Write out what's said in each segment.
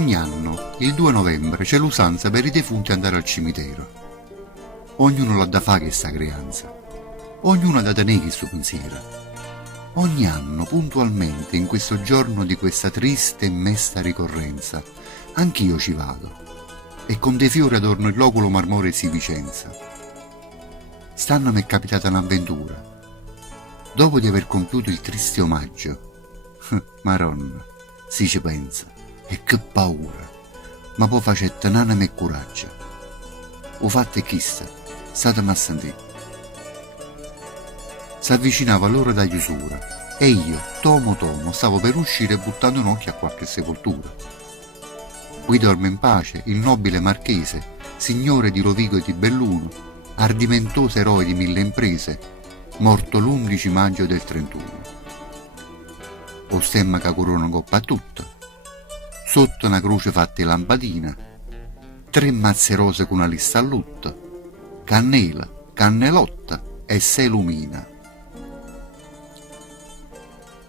Ogni anno, il 2 novembre, c'è l'usanza per i defunti andare al cimitero. Ognuno l'ha da fare questa creanza. Ognuno ha da tenere il suo pensiero. Ogni anno, puntualmente, in questo giorno di questa triste e mesta ricorrenza, anch'io ci vado, e con dei fiori adorno il loculo marmoreo di Vicenza. St'anno mi è capitata un'avventura. Dopo di aver compiuto il triste omaggio, Maronna, si ci pensa, e che paura, ma poi facette un'anima e coraggio. Ho fatto è chista, statemi a sentire. S'avvicinava l'ora da chiusura e io, tomo, stavo per uscire buttando un occhio a qualche sepoltura. Qui dorme in pace il nobile marchese, signore di Rovigo e di Belluno, ardimentoso eroe di 1000 imprese, morto l'11 maggio del 31. O stemma che corona coppa a tutta, sotto una croce fatta in lampadina, 3 mazze rose con una lista a lutto, cannela, cannelotta e 6 lumina.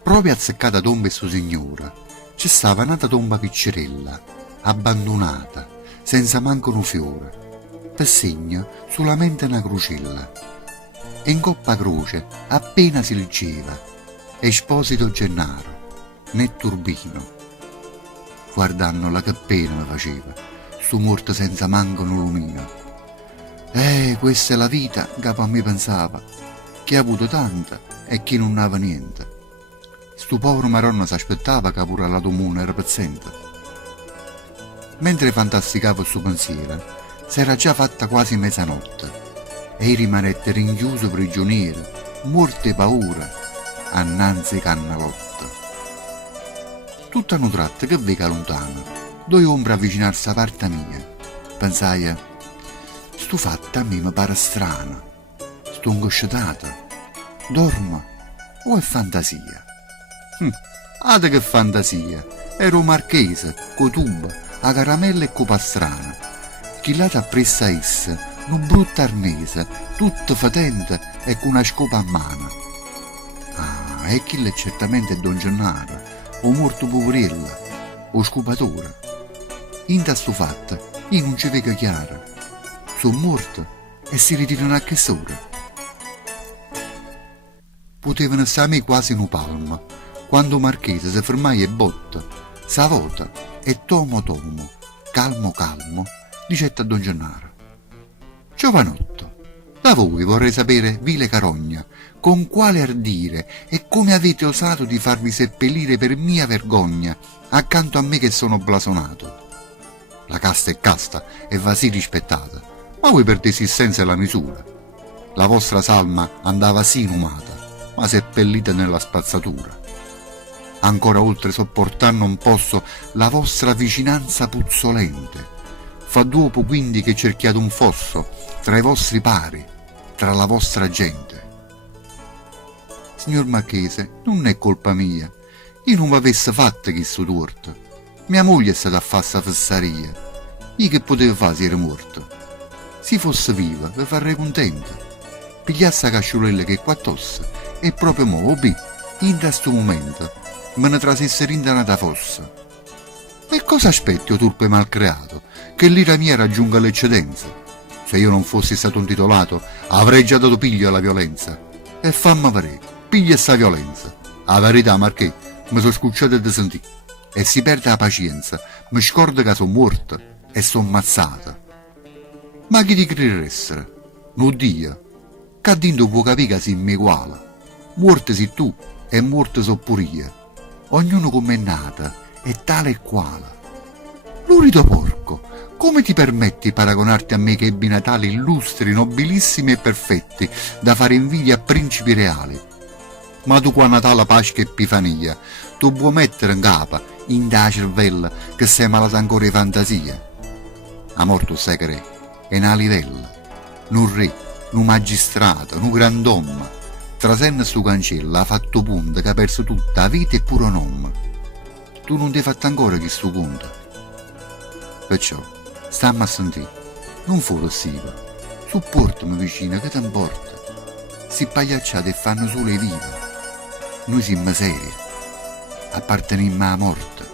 Proprio azzeccata tomba e sua signora, ci stava un'altra tomba piccerella, abbandonata, senza manco un fiore, per segno solamente una crocella. E in coppa croce appena si leggeva, Esposito Gennaro, né Turbino. Guardandola che pena mi faceva, stu morto senza manco un lumino. Questa è la vita, capo a me pensava, chi ha avuto tanta e chi non aveva niente. Stu povero Maronna s'aspettava che pure la domuna era paziente. Mentre fantasticava il suo pensiero, s'era già fatta quasi mezzanotte e rimanette rinchiuso prigioniero, morte paura, annanzi cannalotta. Tutta un tratto che vega lontano, due ombre avvicinarsi a parte mia. Pensai, stu fatto a me mi pare strano, sto ingosciatata, dormo o è fantasia? Ade che fantasia, ero un marchese, co tuba, a caramella e co pastrana. Chi là t'appressa essa, un brutto arnese, tutto fatente e con una scopa a mano. E chi è certamente Don Gennaro, o morto poverella, o scopatore. In sto fatto, io non ci vedo chiaro. Sono morto e si ritirano a che sora. Potevano stare quasi in un palmo, quando Marchese si fermai e botta, savota e tomo, calmo, dicette a Don Gennaro. Giovanotto, da voi vorrei sapere, vile carogna, con quale ardire e come avete osato di farvi seppellire per mia vergogna accanto a me che sono blasonato. La casta è casta e va sì rispettata, ma voi perdesi il senso e la misura. La vostra salma andava sì inumata, ma seppellita nella spazzatura. Ancora oltre sopportar non posso la vostra vicinanza puzzolente. Fa dopo quindi che cerchiate un fosso tra i vostri pari, tra la vostra gente. Signor Marchese, non è colpa mia, io non v'avesse fatta questo torto. Mia moglie è stata a fare sta fessaria. Io che potevo fare se era morto? Se fosse viva, vi farei contenta. Pigliasse la casciolella che qua tosse e proprio mo, in questo momento, me ne trasesse rindanata fossa. E cosa aspetti, o turpe malcreato, che l'ira mia raggiunga l'eccedenza? Se io non fossi stato un titolato, avrei già dato piglio alla violenza. E fammi vedere, piglia sta violenza. A verità, Marchè, mi sono scocciato di sentire. E si perde la pazienza, mi scordo che sono morta e sono ammazzata. Ma chi ti crede essere? Non Dio, che dentro può capire che sei uguale. Morte sei tu e morte so pure io. Ognuno come è nata è tale e quale. Lurido porco, come ti permetti di paragonarti a me che ebbi natali illustri, nobilissimi e perfetti, da fare invidia a principi reali? Ma tu qua Natale, Pasqua e Epifania, tu puoi mettere in capa, in da cervella, che sei malata ancora di fantasia? A morto sai che è una livella, un re, un magistrato, un grand'uomo. Trasenna sto cancello ha fatto punto che ha perso tutta la vita e pure un nome. Tu non ti hai fatto ancora questo conto. Perciò, stammi a sentire, non fuori siva, supportami vicino che ti importa. Si pagliacciate e fanno solo i vivi. Noi siamo seri, apparteniamo alla morte.